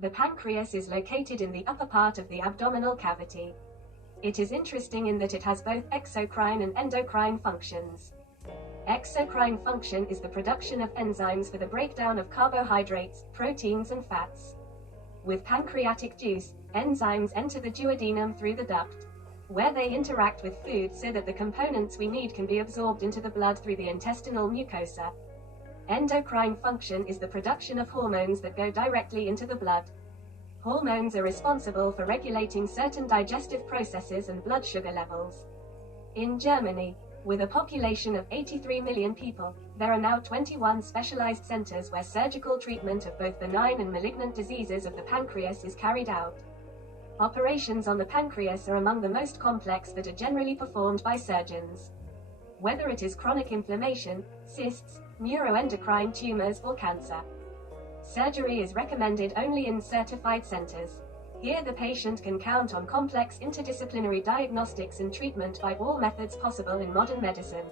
The pancreas is located in the upper part of the abdominal cavity. It is interesting in that it has both exocrine and endocrine functions. Exocrine function is the production of enzymes for the breakdown of carbohydrates, proteins and fats. With pancreatic juice, enzymes enter the duodenum through the duct, where they interact with food so that the components we need can be absorbed into the blood through the intestinal mucosa. Endocrine function is the production of hormones that go directly into the blood. Hormones are responsible for regulating certain digestive processes and blood sugar levels. In Germany, with a population of 83 million people, there are now 21 specialized centers where surgical treatment of both benign and malignant diseases of the pancreas is carried out. Operations on the pancreas are among the most complex that are generally performed by surgeons. Whether it is chronic inflammation, cysts, neuroendocrine tumors or cancer, surgery is recommended only in certified centers. Here the patient can count on complex interdisciplinary diagnostics and treatment by all methods possible in modern medicine.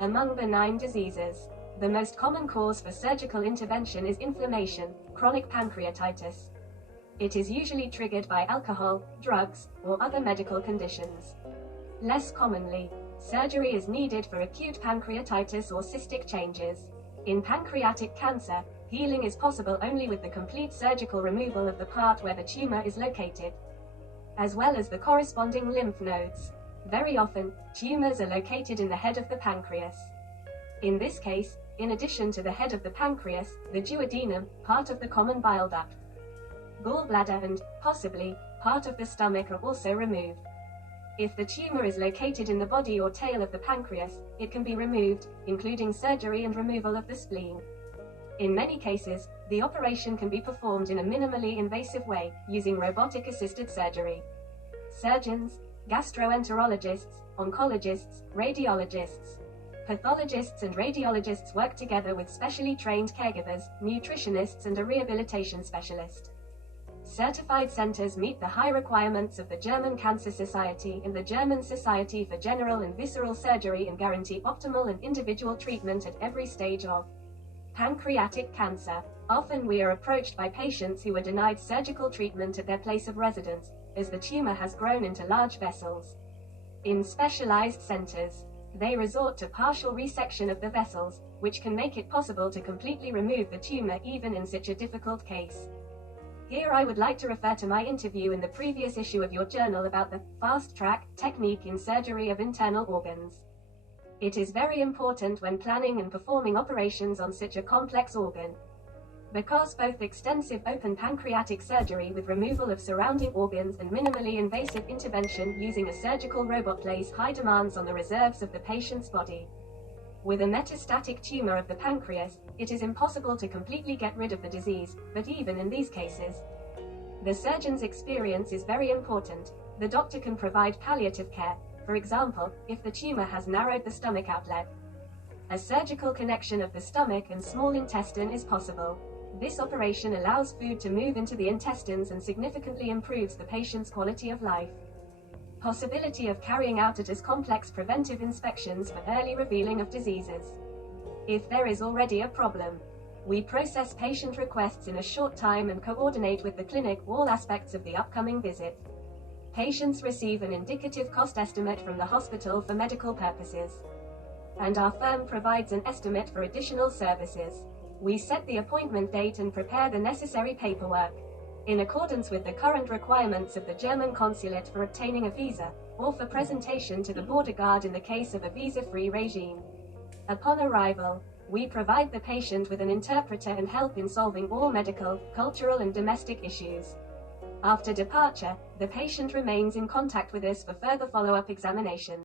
Among benign diseases, the most common cause for surgical intervention is inflammation, chronic pancreatitis. It is usually triggered by alcohol, drugs, or other medical conditions. Less commonly, surgery is needed for acute pancreatitis or cystic changes. In pancreatic cancer, healing is possible only with the complete surgical removal of the part where the tumor is located, as well as the corresponding lymph nodes. Very often, tumors are located in the head of the pancreas. In this case, in addition to the head of the pancreas, the duodenum, part of the common bile duct, gallbladder and, possibly, part of the stomach are also removed. If the tumor is located in the body or tail of the pancreas, it can be removed, including surgery and removal of the spleen. In many cases, the operation can be performed in a minimally invasive way, using robotic-assisted surgery. Surgeons, gastroenterologists, oncologists, radiologists, pathologists and radiologists work together with specially trained caregivers, nutritionists and a rehabilitation specialist. Certified centers meet the high requirements of the German Cancer Society and the German Society for General and Visceral Surgery and guarantee optimal and individual treatment at every stage of pancreatic cancer. Often we are approached by patients who were denied surgical treatment at their place of residence, as the tumor has grown into large vessels. In specialized centers, they resort to partial resection of the vessels, which can make it possible to completely remove the tumor even in such a difficult case. Here I would like to refer to my interview in the previous issue of your journal about the fast-track technique in surgery of internal organs. It is very important when planning and performing operations on such a complex organ, because both extensive open pancreatic surgery with removal of surrounding organs and minimally invasive intervention using a surgical robot place high demands on the reserves of the patient's body. With a metastatic tumor of the pancreas, it is impossible to completely get rid of the disease, but even in these cases, the surgeon's experience is very important. The doctor can provide palliative care. For example, if the tumor has narrowed the stomach outlet, a surgical connection of the stomach and small intestine is possible. This operation allows food to move into the intestines and significantly improves the patient's quality of life. Possibility of carrying out it as complex preventive inspections for early revealing of diseases. If there is already a problem, we process patient requests in a short time and coordinate with the clinic all aspects of the upcoming visit. Patients receive an indicative cost estimate from the hospital for medical purposes, and our firm provides an estimate for additional services. We set the appointment date and prepare the necessary paperwork, in accordance with the current requirements of the German consulate for obtaining a visa, or for presentation to the border guard in the case of a visa-free regime. Upon arrival, we provide the patient with an interpreter and help in solving all medical, cultural and domestic issues. After departure, the patient remains in contact with us for further follow-up examination.